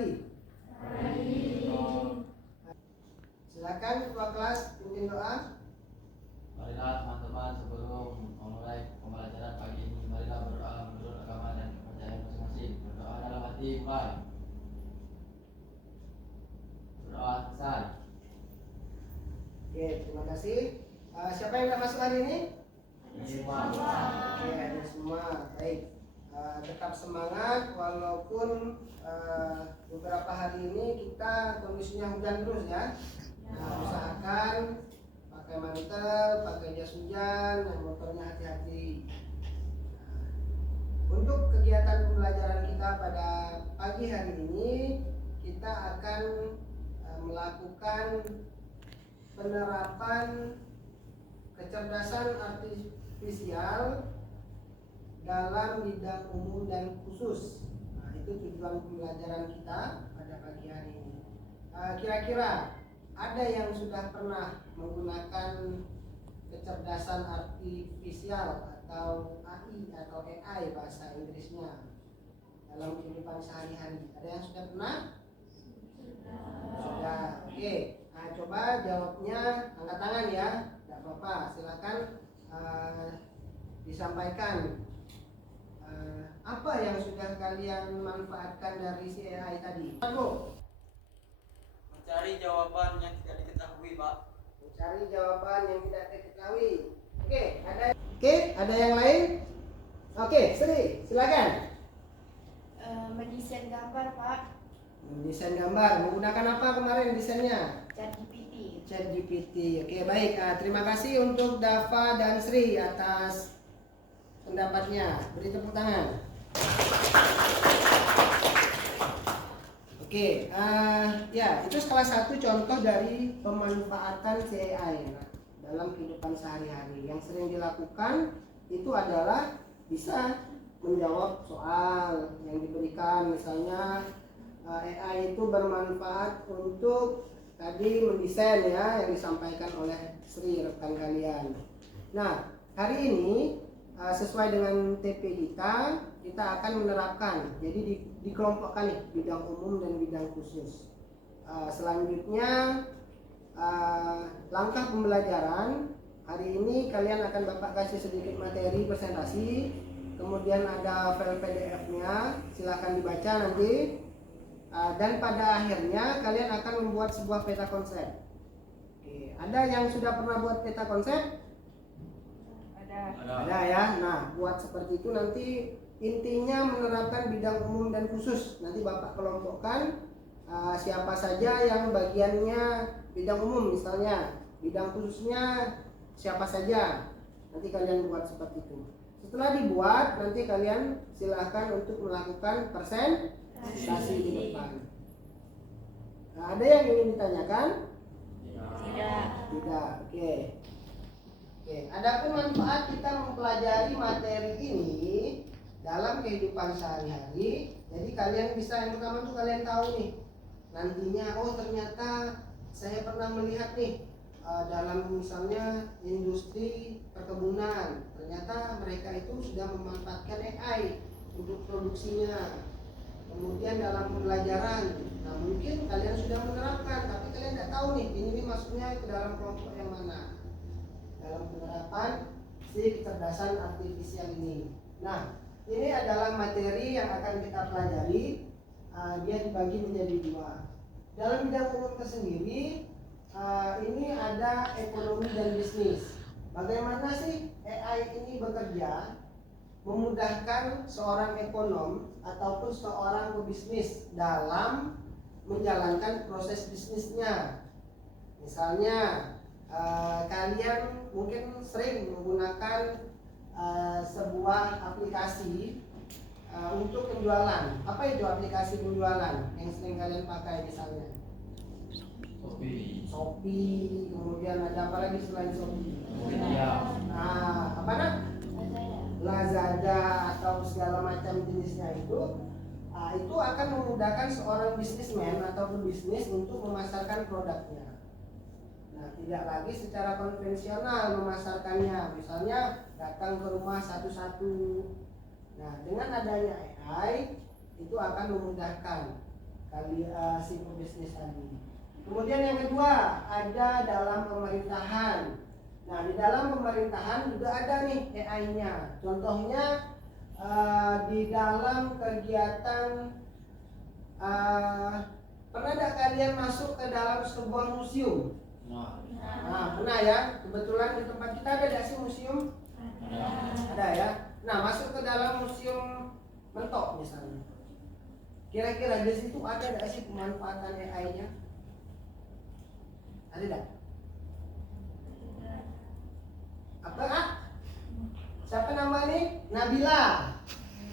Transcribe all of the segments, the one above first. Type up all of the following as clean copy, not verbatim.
pagi. Silakan ketua kelas pimpin doa. Marilah teman-teman sebelum memulai pembelajaran pagi ini, marilah berdoa menurut agama dan kepercayaan masing-masing. Berdoa dalam hati, mulai. Berdoa selesai. Oke, terima kasih. Siapa yang tidak masuk hari ini? Semua. Oke, ada semua. Baik. Tetap semangat walaupun beberapa hari ini kita kondisinya hujan terus ya. Usahakan pakai mantel, pakai jas hujan, naik motornya hati-hati. Untuk kegiatan pembelajaran kita pada pagi hari ini, kita akan melakukan penerapan kecerdasan artifisial dalam bidang umum dan khusus. Nah, itu tujuan pembelajaran kita pada pagi hari ini. Kira-kira ada yang sudah pernah menggunakan kecerdasan artifisial atau AI atau AI bahasa Inggrisnya dalam kehidupan sehari-hari? Ada yang sudah pernah? Sudah. Oke. Nah, coba jawabnya angkat tangan ya. Tidak apa-apa. Silakan disampaikan. Apa yang sudah kalian manfaatkan dari si AI tadi? Aku Mencari jawaban yang tidak diketahui, Pak. mencari jawaban yang tidak diketahui. Oke, ada yang lain? Oke, Sri, silakan. Mendesain gambar, Pak. Mendesain gambar. Menggunakan apa kemarin desainnya? ChatGPT. ChatGPT. Oke, baik. Terima kasih untuk Dava dan Sri atas pendapatnya. Beri tepuk tangan. Oke, ya itu salah satu contoh dari pemanfaatan CAI dalam kehidupan sehari-hari. Yang sering dilakukan itu adalah bisa menjawab soal yang diberikan. Misalnya AI itu bermanfaat untuk tadi mendesain ya yang disampaikan oleh Sri rekan kalian. Nah, hari ini sesuai dengan TP kita akan menerapkan. Jadi dikelompokkan nih bidang umum dan bidang khusus. Selanjutnya langkah pembelajaran hari ini kalian akan Bapak kasih sedikit materi presentasi, kemudian ada file PDF-nya, silahkan dibaca nanti, dan pada akhirnya kalian akan membuat sebuah peta konsep. Oke, ada yang sudah pernah buat peta konsep? Ada ya. Nah, buat seperti itu nanti intinya menerapkan bidang umum dan khusus. Nanti Bapak kelompokkan siapa saja yang bagiannya bidang umum misalnya, bidang khususnya siapa saja. Nanti kalian buat seperti itu. Setelah dibuat, nanti kalian silahkan untuk melakukan presentasi di depan. Nah, ada yang ingin ditanyakan? Tidak. Oke. Adapun manfaat kita mempelajari materi ini dalam kehidupan sehari-hari. Jadi kalian bisa, yang pertama tuh kalian tahu nih nantinya, oh ternyata saya pernah melihat nih dalam misalnya industri perkebunan, ternyata mereka itu sudah memanfaatkan AI untuk produksinya. Kemudian dalam pembelajaran, nah mungkin kalian sudah menerapkan, tapi kalian tidak tahu nih ini masuknya ke dalam kelompok yang mana dalam penerapan si kecerdasan artifisial ini. Nah, ini adalah materi yang akan kita pelajari. Dia dibagi menjadi dua. Dalam bidang umum tersendiri, ini ada ekonomi dan bisnis. Bagaimana sih AI ini bekerja memudahkan seorang ekonom ataupun seorang pebisnis dalam menjalankan proses bisnisnya. Misalnya kalian mungkin sering menggunakan sebuah aplikasi untuk penjualan. Apa itu aplikasi penjualan yang sering kalian pakai misalnya? Shopee, kemudian ada apa lagi selain Shopee? Nah, apa nak? Lazada atau segala macam jenisnya itu akan memudahkan seorang bisnismen atau pebisnis untuk memasarkan produknya. Nah, tidak lagi secara konvensional memasarkannya, misalnya datang ke rumah satu-satu. Nah, dengan adanya AI itu akan memudahkan. si pebisnis tadi. Kemudian yang kedua ada dalam pemerintahan. Nah di dalam pemerintahan juga ada nih AI-nya. Contohnya di dalam kegiatan pernah tidak kalian masuk ke dalam sebuah museum? Nah pernah ya. Kebetulan di tempat kita ada tidak sih museum? Ada ya. Nah masuk ke dalam museum Mentok misalnya. Kira-kira di situ ada tidak sih pemanfaatan AI-nya? Ada tidak? Apa? Siapa nama nih? Nabila.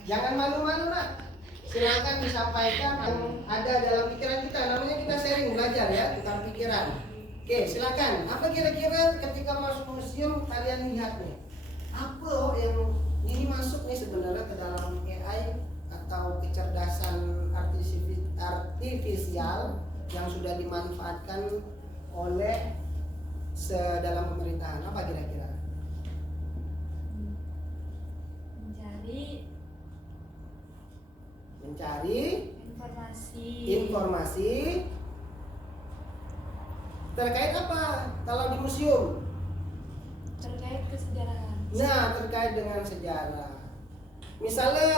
Jangan malu-malu nak. Silakan disampaikan yang ada dalam pikiran kita. Namanya kita sharing belajar ya, tukar pikiran. Oke, silakan. Apa kira-kira ketika masuk museum kalian lihat nih? Apa yang ini masuk nih sebenarnya ke dalam AI atau kecerdasan artifisial yang sudah dimanfaatkan oleh dalam pemerintahan? Apa kira-kira? Mencari informasi terkait apa? Kalau di museum Terkait kesejarahan. nah terkait dengan sejarah. Misalnya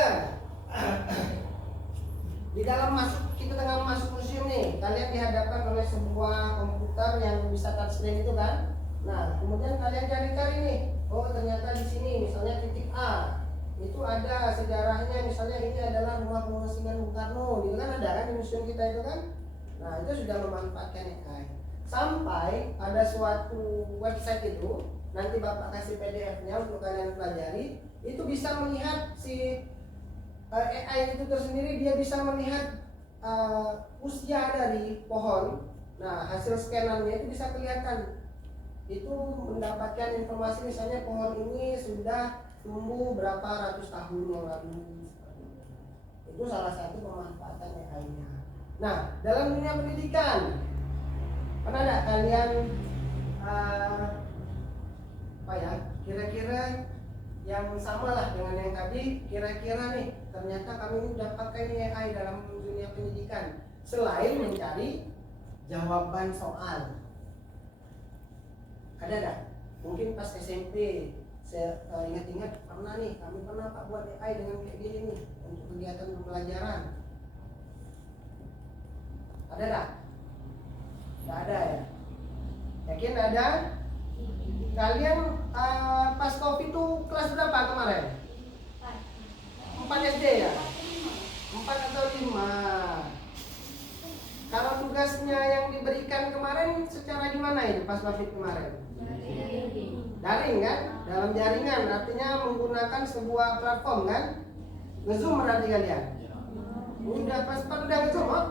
di dalam kita tengah masuk museum nih, kalian dihadapkan oleh sebuah komputer yang bisa touchscreen itu kan. Nah kemudian kalian cari-cari nih, oh ternyata di sini misalnya titik A itu ada sejarahnya, misalnya ini adalah rumah pengasingan Bung Karno, gitu kan, ada kan di museum kita itu kan. Nah itu sudah memanfaatkan AI. Sampai ada suatu website itu, nanti Bapak kasih PDF-nya untuk kalian pelajari, itu bisa melihat si AI itu tersendiri, dia bisa melihat usia dari pohon. Nah hasil scanannya itu bisa kelihatan, itu mendapatkan informasi misalnya pohon ini sudah tumbuh berapa ratus tahun yang lalu. Itu salah satu pemanfaatan AI-nya. Nah dalam dunia pendidikan, pernah tidak kalian kira-kira yang sama lah dengan yang tadi, kira-kira nih ternyata kami ini udah pakai AI dalam dunia pendidikan selain mencari jawaban soal. Ada tak? Mungkin pas SMP saya ingat-ingat pernah nih, kami pernah Pak buat AI dengan kayak gini nih untuk kegiatan pembelajaran. Ada tak? Tidak ada ya? Yakin ada? Kalian pas COVID itu kelas berapa kemarin? 4 SD ya? 4 atau 5. Kalau tugasnya yang diberikan kemarin secara gimana itu pas COVID kemarin? Daring kan? Dalam jaringan, artinya menggunakan sebuah platform kan? Nge-zoom berarti kalian? Udah pas udah nge-zoom oh?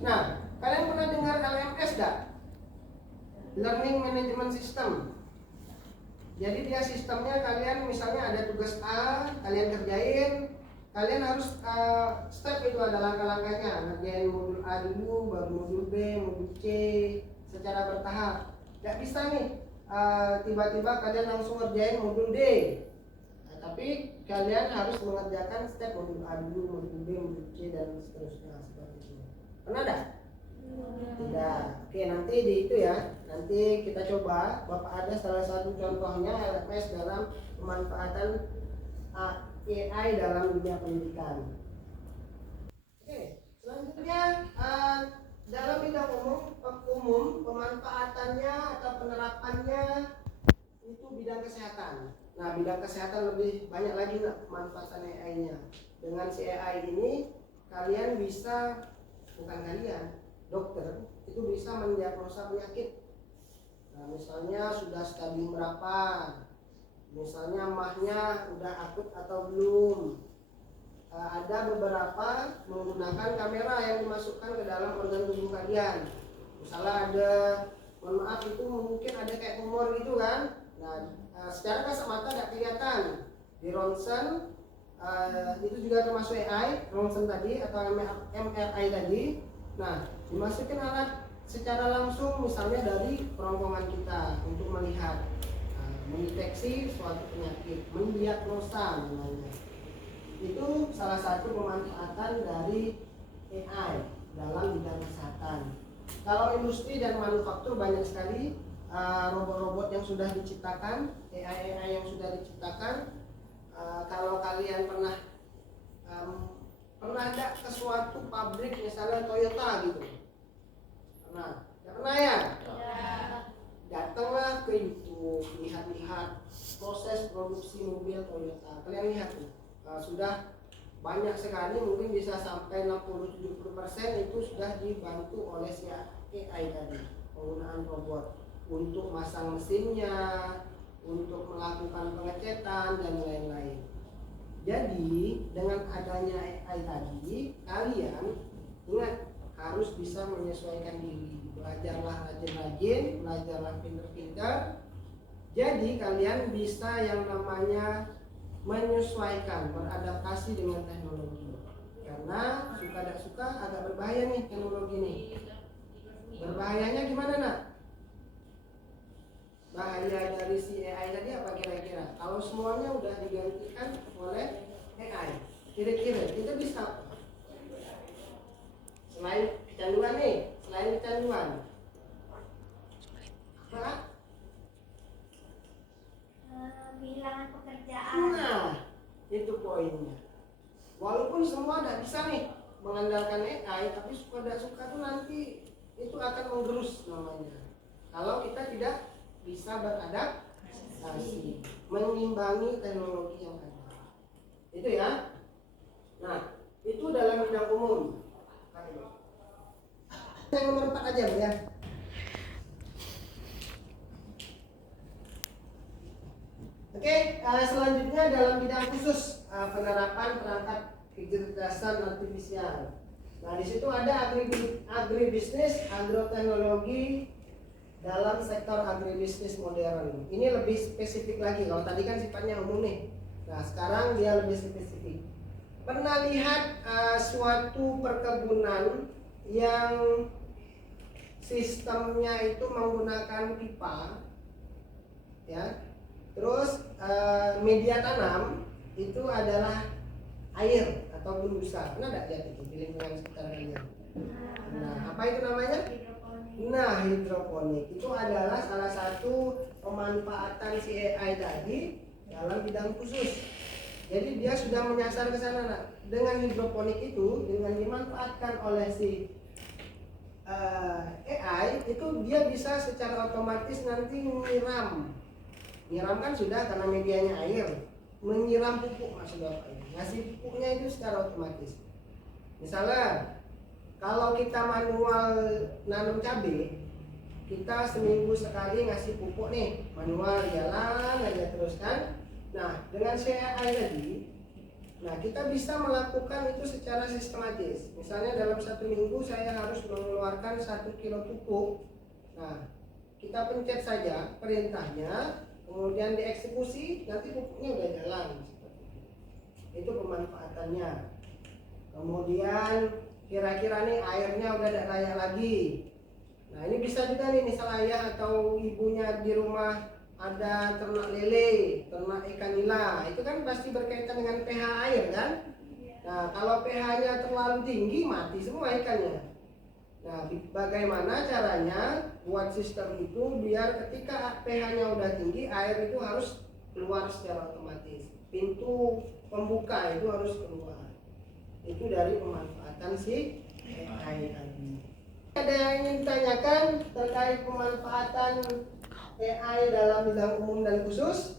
Nah, kalian pernah dengar LMS gak? Learning Management System. Jadi dia sistemnya kalian misalnya ada tugas A, kalian kerjain, kalian harus step itu ada langkah-langkahnya. Ngerjain modul A dulu, baru modul B, modul C secara bertahap. Gak bisa nih tiba-tiba kalian langsung ngerjain modul D. Nah, tapi kalian harus mengerjakan step modul A dulu, modul B, modul C dan seterusnya seperti itu. Pernah ada? Tidak. Oke, nanti di itu ya. Nanti kita coba. Bapak ada salah satu contohnya LMS dalam pemanfaatan AI dalam dunia pendidikan. Oke, selanjutnya dalam bidang umum pemanfaatannya atau penerapannya itu bidang kesehatan. Nah, bidang kesehatan lebih banyak lagi pemanfaatan AI-nya. Dengan si AI ini kalian bisa, bukan kalian, dokter itu bisa mendiagnosa penyakit. Nah, misalnya sudah stadium berapa, misalnya mahnya udah akut atau belum. Ada beberapa menggunakan kamera yang dimasukkan ke dalam organ tubuh kalian. Misalnya ada, mohon maaf itu mungkin ada kayak tumor gitu kan. Nah, secara kasat mata tidak kelihatan. Di ronsen itu juga termasuk AI, ronsen tadi atau MRI tadi. Nah, dimasukin alat secara langsung misalnya dari kerongkongan kita untuk melihat, mendeteksi suatu penyakit, mendiagnosa namanya. Itu salah satu pemanfaatan dari AI. dalam bidang kesehatan. Kalau industri dan manufaktur banyak sekali robot-robot yang sudah diciptakan, AI yang sudah diciptakan. Kalau kalian pernah ada ke suatu pabrik misalnya Toyota gitu, pernah ya? Datanglah ke YouTube, lihat-lihat proses produksi mobil Toyota. Kalian lihat tuh, sudah banyak sekali, mungkin bisa sampai 60-70% itu sudah dibantu oleh si AI tadi, penggunaan robot untuk masang mesinnya, untuk melakukan pengecetan dan lain-lain. Jadi dengan adanya AI tadi, kalian ingat harus bisa menyesuaikan diri. Belajarlah rajin-rajin, belajarlah pintar-pintar. Jadi kalian bisa yang namanya menyesuaikan, beradaptasi dengan teknologi. Karena suka tidak suka agak berbahaya nih teknologi ini. Berbahayanya gimana nak? Bahaya dari si AI tadi apa kira-kira? Kalau semuanya udah digantikan oleh AI, kira-kira kita bisa apa? Selain kecanduan nih, selain kecanduan apa? Kehilangan pekerjaan. Nah, itu poinnya. Walaupun semua udah bisa nih mengandalkan AI, tapi suka tidak suka tuh nanti itu akan menggerus namanya. Kalau kita tidak bisa beradaptasi, mengimbangi teknologi yang ada. Itu ya. Nah, itu dalam bidang umum. Yang nomor 4 aja ya. Oke, selanjutnya dalam bidang khusus penerapan perangkat kecerdasan artifisial. Nah, di situ ada agribisnis, agroteknologi dalam sektor agribisnis modern. Ini lebih spesifik lagi. Kalau tadi kan sifatnya umum nih. Nah, sekarang dia lebih spesifik. Pernah lihat suatu perkebunan yang sistemnya itu menggunakan pipa, ya. Terus media tanam itu adalah air atau busa. Pernah tidak lihat itu di lingkungan sekitar kalian? Nah, apa itu namanya? Nah, hidroponik itu adalah salah satu pemanfaatan si AI tadi dalam bidang khusus. Jadi dia sudah menyasar ke sana. Nah, dengan hidroponik itu, dengan dimanfaatkan oleh si AI itu dia bisa secara otomatis nanti menyiram. Menyiram kan sudah karena medianya air. Menyiram pupuk maksud Bapak ini. Ngasih pupuknya itu secara otomatis. Misalnya kalau kita manual nanam cabai, kita seminggu sekali ngasih pupuk nih, manual jalan aja terus kan. Nah, dengan AI tadi, nah kita bisa melakukan itu secara sistematis. Misalnya dalam 1 minggu saya harus mengeluarkan 1 kilo pupuk. Nah, kita pencet saja perintahnya, kemudian dieksekusi, nanti pupuknya udah jalan. Itu pemanfaatannya. Kemudian kira-kira nih airnya udah tidak layak lagi. Nah, ini bisa juga nih misal ayah atau ibunya di rumah ada ternak lele, ternak ikan nila, itu kan pasti berkaitan dengan pH air kan. Nah, kalau pH-nya terlalu tinggi mati semua ikannya. Nah, bagaimana caranya buat sistem itu biar ketika pH-nya udah tinggi, air itu harus keluar secara otomatis. Pintu pembuka itu harus keluar. Itu dari pemanfaatan si AI tadi. Ada yang ingin ditanyakan terkait pemanfaatan AI dalam bidang umum dan khusus?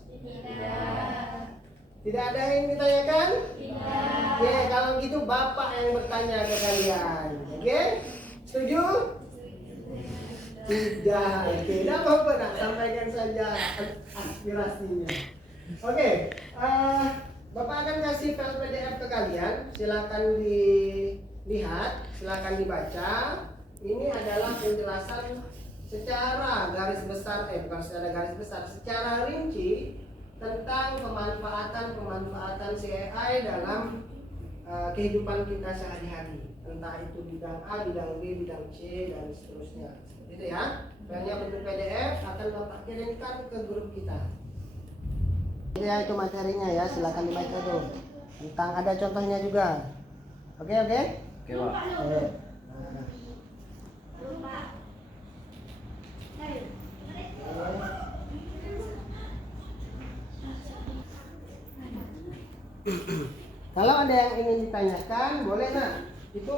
Tidak ada yang ditanyakan? Tidak. Oke, kalau gitu Bapak yang bertanya ke kalian. Oke? Setuju? Tidak. Oke, tidak apa-apa, nak sampaikan saja aspirasinya. Oke, Bapak akan kasih file PDF ke kalian. Silakan dilihat, silakan dibaca. Ini adalah penjelasan secara garis besar, bukan secara garis besar, secara rinci tentang pemanfaatan AI dalam kehidupan kita sehari-hari. Entah itu bidang A, bidang B, bidang C, dan seterusnya. Seperti itu ya. Filenya bentuk PDF akan Bapak kirimkan ke grup kita. Ya, itu materinya ya, silakan dibaca tuh. Tentang ada contohnya juga. Oke. Oke, Pak. Kalau ada yang ingin ditanyakan, boleh. Nah, itu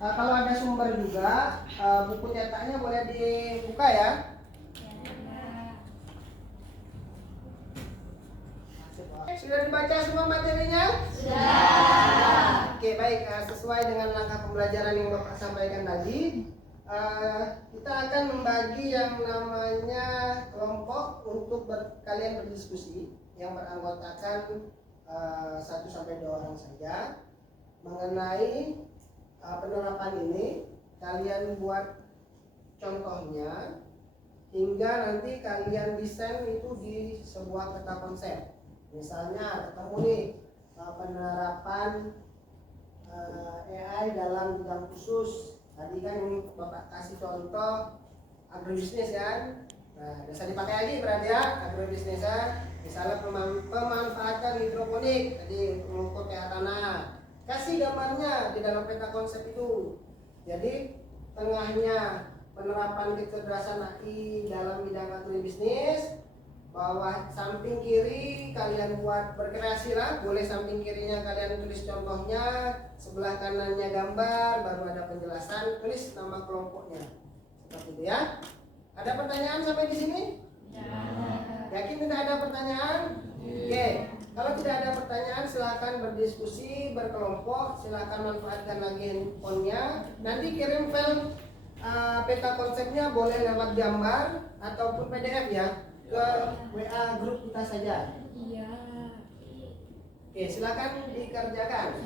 kalau ada sumber juga, buku cetaknya boleh dibuka ya. Sudah dibaca semua materinya? Sudah. Oke, baik. Sesuai dengan langkah pembelajaran yang Bapak sampaikan tadi, kita akan membagi yang namanya kelompok untuk kalian berdiskusi yang beranggotakan 1-2 orang saja mengenai penerapan ini. Kalian buat contohnya hingga nanti kalian desain itu di sebuah peta konsep. Misalnya ketemu nih penerapan AI dalam bidang khusus. Tadi kan Bapak kasih contoh agrobisnis kan. Nah, bisa dipakai lagi berarti ya agrobisnis ya. Misalnya pemanfaatan hidroponik, tadi mengukur pH tanah. Kasih gambarnya di dalam peta konsep itu. Jadi tengahnya penerapan kecerdasan AI dalam bidang agrobisnis. Bawah samping kiri kalian buat berkreasi lah, boleh samping kirinya kalian tulis contohnya, sebelah kanannya gambar, baru ada penjelasan, tulis nama kelompoknya. Seperti itu ya. Ada pertanyaan sampai di sini? Ya. Yakin tidak ada pertanyaan? Oke. Kalau tidak ada pertanyaan silakan berdiskusi, berkelompok, silakan manfaatkan lagi handphonenya. Nanti kirim file peta konsepnya boleh lewat gambar ataupun PDF ya. Ke WA grup kita saja. Iya. Oke, silakan dikerjakan.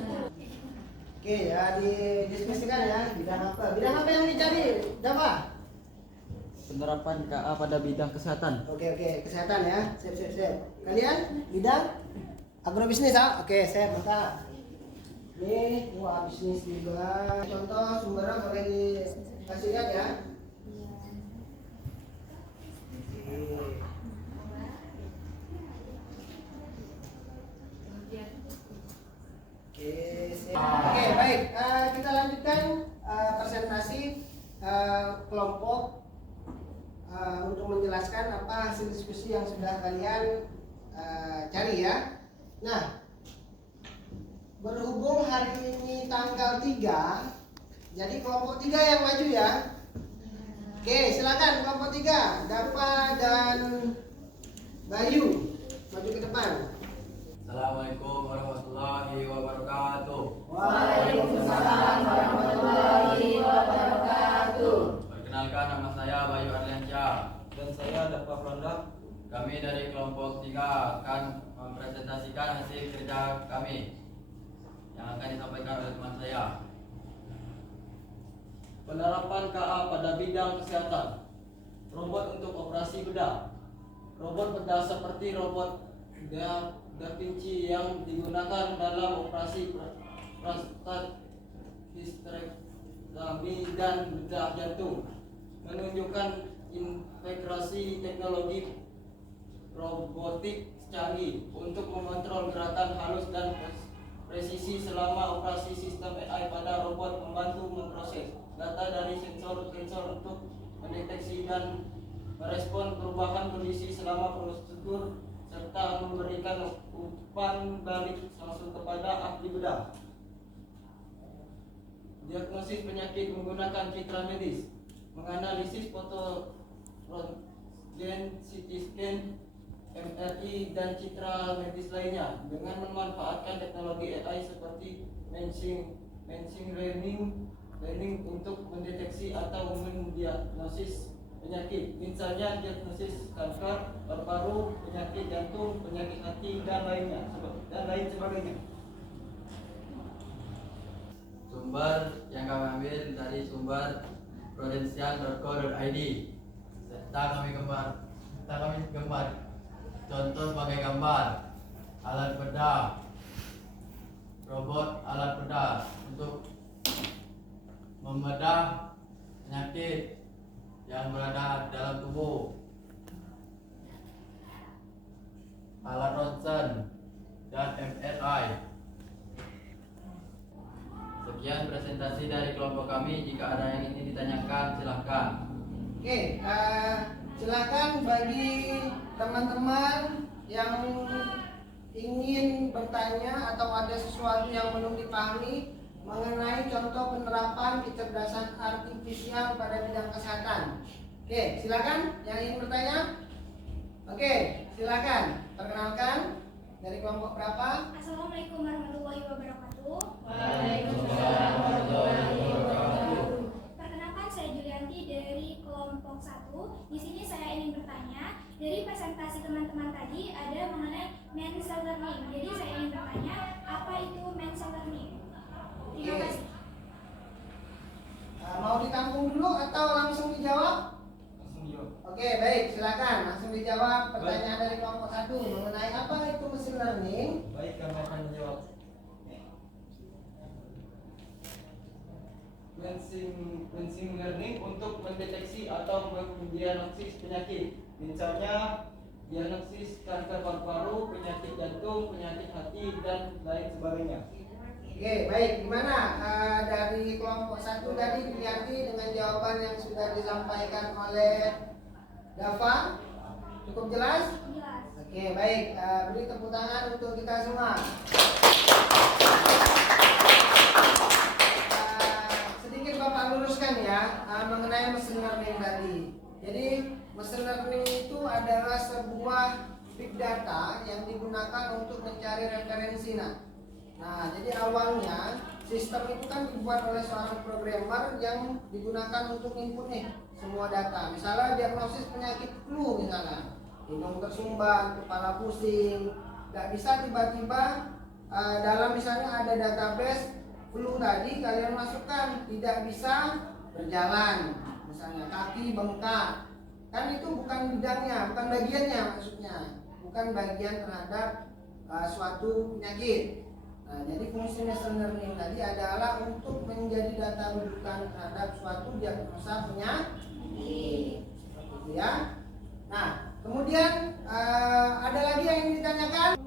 Oke ya, didiskusikan ya. Bidang apa? Bidang apa yang dicari? Apa? Penerapan KA pada bidang kesehatan. Oke, kesehatan ya. Sip. Kalian bidang agrobisnis ya? Oke, saya maka ini bisnis juga. Contoh sumbernya boleh dikasih lihat ya. Oke, baik. Kita lanjutkan presentasi kelompok untuk menjelaskan apa hasil diskusi yang sudah kalian cari ya. Nah, berhubung hari ini tanggal 3, jadi kelompok 3 yang maju ya. Oke, silakan kelompok 3, Dapa dan Bayu maju ke depan. Assalamualaikum warahmatullahi wabarakatuh. Waalaikumsalam warahmatullahi wabarakatuh. Perkenalkan, nama saya Bayu Arliansyah. Dan saya Dapa Franda. Kami dari kelompok 3 akan mempresentasikan hasil kerja kami yang akan disampaikan oleh teman saya. Penerapan KA pada bidang kesehatan. Robot untuk operasi bedah. Robot bedah seperti robot Da Vinci yang digunakan dalam operasi prostatektomi dan bedah jantung, menunjukkan integrasi teknologi robotik canggih untuk mengontrol gerakan halus dan presisi selama operasi. Sistem AI pada robot membantu memproses data dari sensor-sensor untuk mendeteksi dan merespon perubahan kondisi selama prosedur, serta memberikan umpan balik langsung kepada ahli bedah. Diagnosis penyakit menggunakan citra medis, menganalisis foto röntgen, CT scan, MRI dan citra medis lainnya dengan memanfaatkan teknologi AI seperti machine learning untuk mendeteksi atau mendiagnosis penyakit, misalnya diagnosis kanker paru-paru, penyakit jantung, penyakit hati dan lain sebagainya. Sumber yang kami ambil dari sumber prudensial.co.id. Serta kami gambar contoh sebagai gambar alat bedah, robot alat bedah untuk membedah penyakit yang berada dalam tubuh, alat ronsen dan MRI. Sekian presentasi dari kelompok kami. Jika ada yang ingin ditanyakan, silahkan. Oke, silakan bagi teman-teman yang ingin ingin bertanya atau ada sesuatu yang belum dipahami mengenai contoh penerapan kecerdasan artifisial pada bidang kesehatan. Oke, silakan yang ingin bertanya. Oke, silakan. Perkenalkan dari kelompok berapa? Assalamualaikum warahmatullahi wabarakatuh. Waalaikumsalam warahmatullahi wabarakatuh. Perkenalkan, saya Julianti dari kelompok 1. Di sini saya ingin bertanya, dari presentasi teman-teman tadi ada mengenai mental learning. Jadi saya ingin bertanya, apa itu mental learning? Terima Oke. kasih. Mau ditampung dulu atau langsung dijawab? Langsung jawab. Oke, baik, silakan langsung dijawab pertanyaan dari kelompok 1 mengenai apa itu machine learning. Baik, kami akan menjawab. Machine learning untuk mendeteksi atau mendiagnosis penyakit. Misalnya diagnosis kanker paru-paru, penyakit jantung, penyakit hati, dan lain sebagainya. Oke, baik. Gimana dari kelompok 1 tadi Julianti dengan jawaban yang sudah disampaikan oleh Dava? Cukup jelas? Jelas. Oke, baik. Beri tepuk tangan untuk kita semua. Sedikit Bapak luruskan ya mengenai machine learning tadi. Jadi machine learning itu adalah sebuah big data yang digunakan untuk mencari referensi. Nah, jadi awalnya sistem itu kan dibuat oleh seorang programmer yang digunakan untuk input nih semua data. Misalnya diagnosis penyakit flu misalnya, hidung tersumbat, kepala pusing. Gak bisa tiba-tiba dalam misalnya ada database flu tadi kalian masukkan, tidak bisa berjalan, misalnya kaki bengkak. Kan itu bukan bidangnya, bukan bagiannya maksudnya, bukan bagian terhadap suatu penyakit. Nah, jadi fungsi machine learning tadi adalah untuk menjadi data rujukan terhadap suatu diagnosa penyakit. Seperti itu ya. Nah, kemudian ada lagi yang ingin ditanyakan?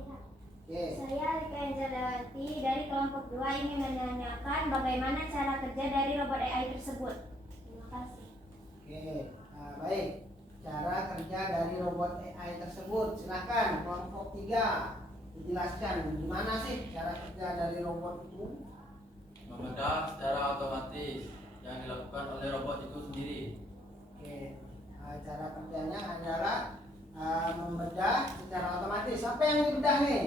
Oke. Saya Rika Angelawati dari kelompok 2 ingin menanyakan bagaimana cara kerja dari robot AI tersebut. Terima kasih. Oke, baik. Cara kerja dari robot AI tersebut, silakan kelompok 3 dijelaskan gimana sih cara kerja dari robot itu. Membedah secara otomatis yang dilakukan oleh robot itu sendiri. Oke, cara kerjanya adalah membedah secara otomatis. Apa yang dibedah nih?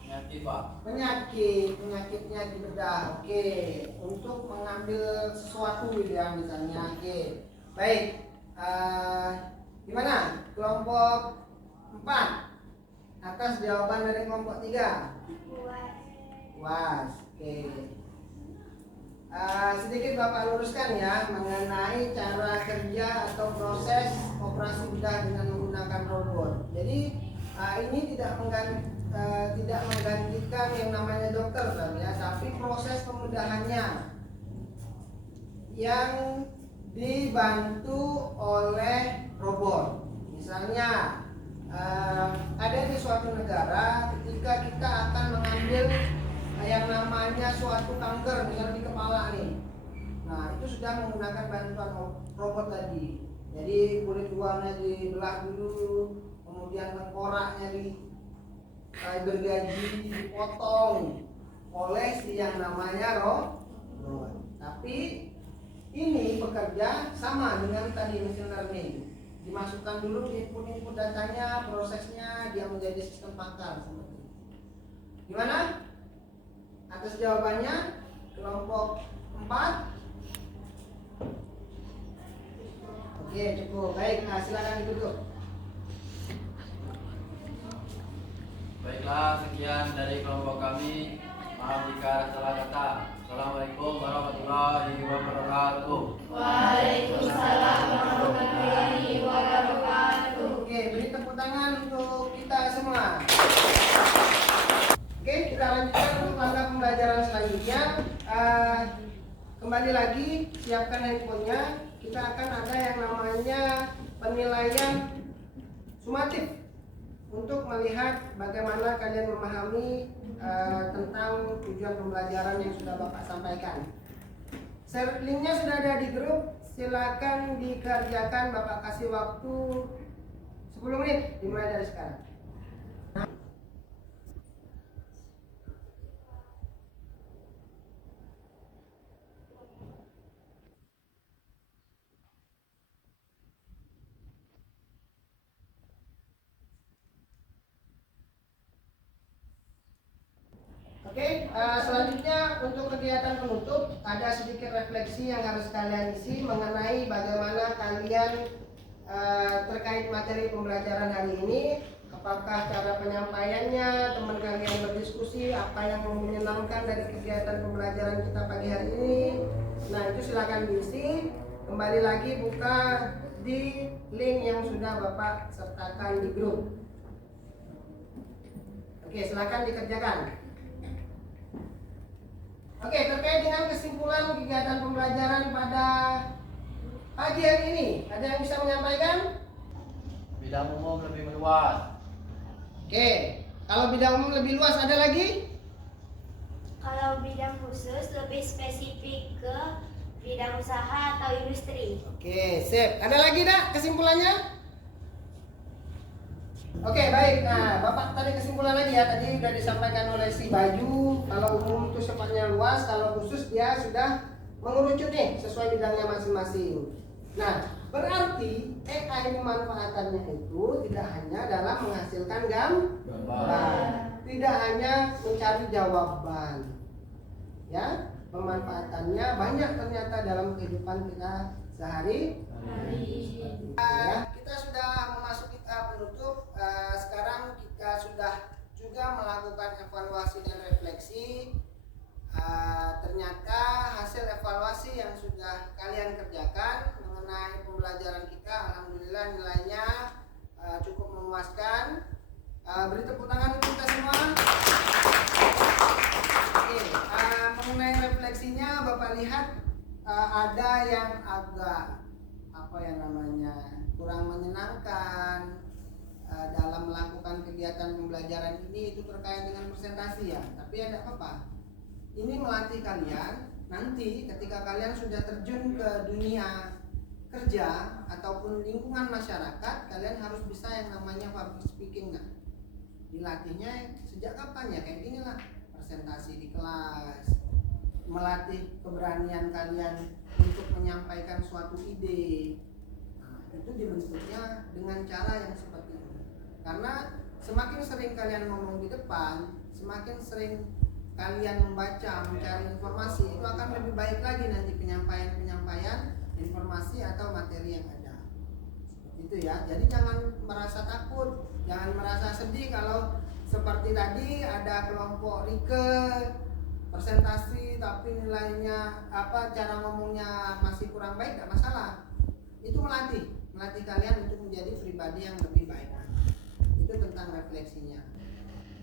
Penyakit, Pak. Penyakitnya dibedah. Oke, untuk mengambil sesuatu ya misalnya. Oke, baik. Gimana? Kelompok 4 atas jawaban dari kelompok 3. Puas. Oke. Sedikit Bapak luruskan ya mengenai cara kerja atau proses operasi bedah dengan menggunakan robot. Jadi ini tidak menggantikan yang namanya dokter ya, tapi proses pembedahannya yang dibantu oleh robot. Misalnya ada di suatu negara ketika kita akan mengambil yang namanya suatu kanker misalnya di kepala nih. Nah, itu sudah menggunakan bantuan robot tadi. Jadi kulit luarnya dibelah dulu, kemudian tengkoraknya gergaji dipotong oleh si yang namanya robot. Tapi ini bekerja sama dengan tadi machine learning. Dimasukkan dulu input datanya, prosesnya dia menjadi sistem pakar seperti itu. Gimana? Atas jawabannya kelompok 4. Oke, cukup. Baik, silakan duduk. Baiklah, sekian dari kelompok kami. Maaf jika ada salah kata. Assalamualaikum warahmatullahi wabarakatuh. Waalaikumsalam warahmatullahi wabarakatuh. Oke, beri tepuk tangan untuk kita semua. Oke, kita lanjutkan untuk langkah pembelajaran selanjutnya. Kembali lagi, siapkan handphonenya. Kita akan ada yang namanya penilaian sumatif untuk melihat bagaimana kalian memahami tentang tujuan pembelajaran yang sudah Bapak sampaikan. Linknya sudah ada di grup. Silakan dikerjakan. Bapak kasih waktu 10 menit dimulai dari sekarang. Oke, selanjutnya untuk kegiatan penutup ada sedikit refleksi yang harus kalian isi mengenai bagaimana kalian terkait materi pembelajaran hari ini. Apakah cara penyampaiannya, teman kalian berdiskusi, apa yang menyenangkan dari kegiatan pembelajaran kita pagi hari ini. Nah, itu silakan diisi. Kembali lagi buka di link yang sudah Bapak sertakan di grup. Oke, silakan dikerjakan. Oke, terkait dengan kesimpulan kegiatan pembelajaran pada pagi hari ini, ada yang bisa menyampaikan? Bidang umum lebih meluas. Oke, kalau bidang umum lebih luas, ada lagi? Kalau bidang khusus lebih spesifik ke bidang usaha atau industri. Oke, sip. Ada lagi dah kesimpulannya? Oke, baik. Nah, Bapak tadi kesimpulan lagi ya. Tadi sudah disampaikan oleh si Bayu. Kalau umum itu sifatnya luas, kalau khusus dia sudah mengerucut nih sesuai bidangnya masing-masing. Nah, berarti AI pemanfaatannya itu tidak hanya dalam menghasilkan gambar, tidak hanya mencari jawaban. Ya, pemanfaatannya banyak ternyata dalam kehidupan kita sehari-hari. Kita sudah memasuki tahap penutup. Sekarang kita sudah juga melakukan evaluasi dan refleksi. Ternyata hasil evaluasi yang sudah kalian kerjakan mengenai pembelajaran kita, alhamdulillah nilainya cukup memuaskan. Beri tepuk tangan untuk kita semua. Oke, mengenai refleksinya Bapak lihat ada yang agak kurang menyenangkan dalam melakukan kegiatan pembelajaran ini, itu terkait dengan presentasi ya. Tapi ada apa-apa, ini melatih kalian nanti ketika kalian sudah terjun ke dunia kerja ataupun lingkungan masyarakat, kalian harus bisa yang namanya public speaking. Nah, dilatihnya sejak kapan ya? Kayak inilah, presentasi di kelas, melatih keberanian kalian untuk menyampaikan suatu ide. Itu dibentuknya dengan cara yang seperti ini. Karena semakin sering kalian ngomong di depan, semakin sering kalian membaca, mencari informasi, itu akan lebih baik lagi nanti penyampaian informasi atau materi yang ada. Seperti itu ya. Jadi jangan merasa takut, jangan merasa sedih kalau seperti tadi ada kelompok Rike presentasi tapi nilainya cara ngomongnya masih kurang baik, tidak masalah. Itu melatih kalian untuk menjadi pribadi yang lebih baik. Itu tentang refleksinya.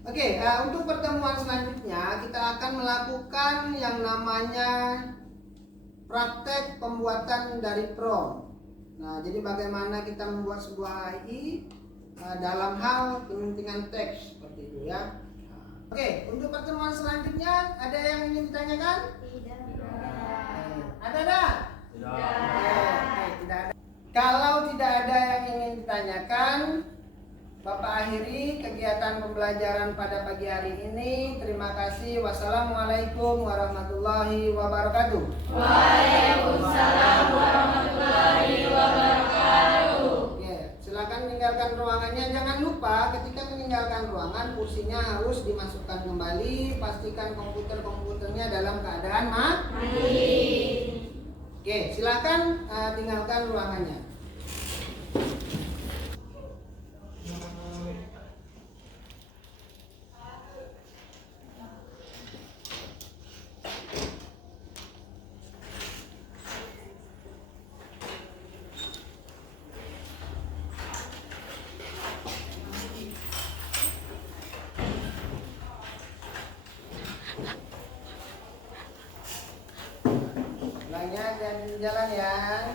Oke, untuk pertemuan selanjutnya kita akan melakukan yang namanya praktek pembuatan dari prompt. Nah, jadi bagaimana kita membuat sebuah AI dalam hal penyuntingan teks seperti itu ya. Oke, untuk pertemuan selanjutnya ada yang ingin ditanyakan? Tidak. Ada dah? Tidak. Oke, tidak ada. Kalau tidak ada yang ingin ditanyakan, Bapak akhiri kegiatan pembelajaran pada pagi hari ini. Terima kasih. Wassalamualaikum warahmatullahi wabarakatuh. Waalaikumsalam warahmatullahi wabarakatuh. Oke, silakan tinggalkan ruangannya. Jangan lupa ketika meninggalkan ruangan, kursinya harus dimasukkan kembali. Pastikan komputernya dalam keadaan mati. Oke, silakan tinggalkan ruangannya. Jalan ya.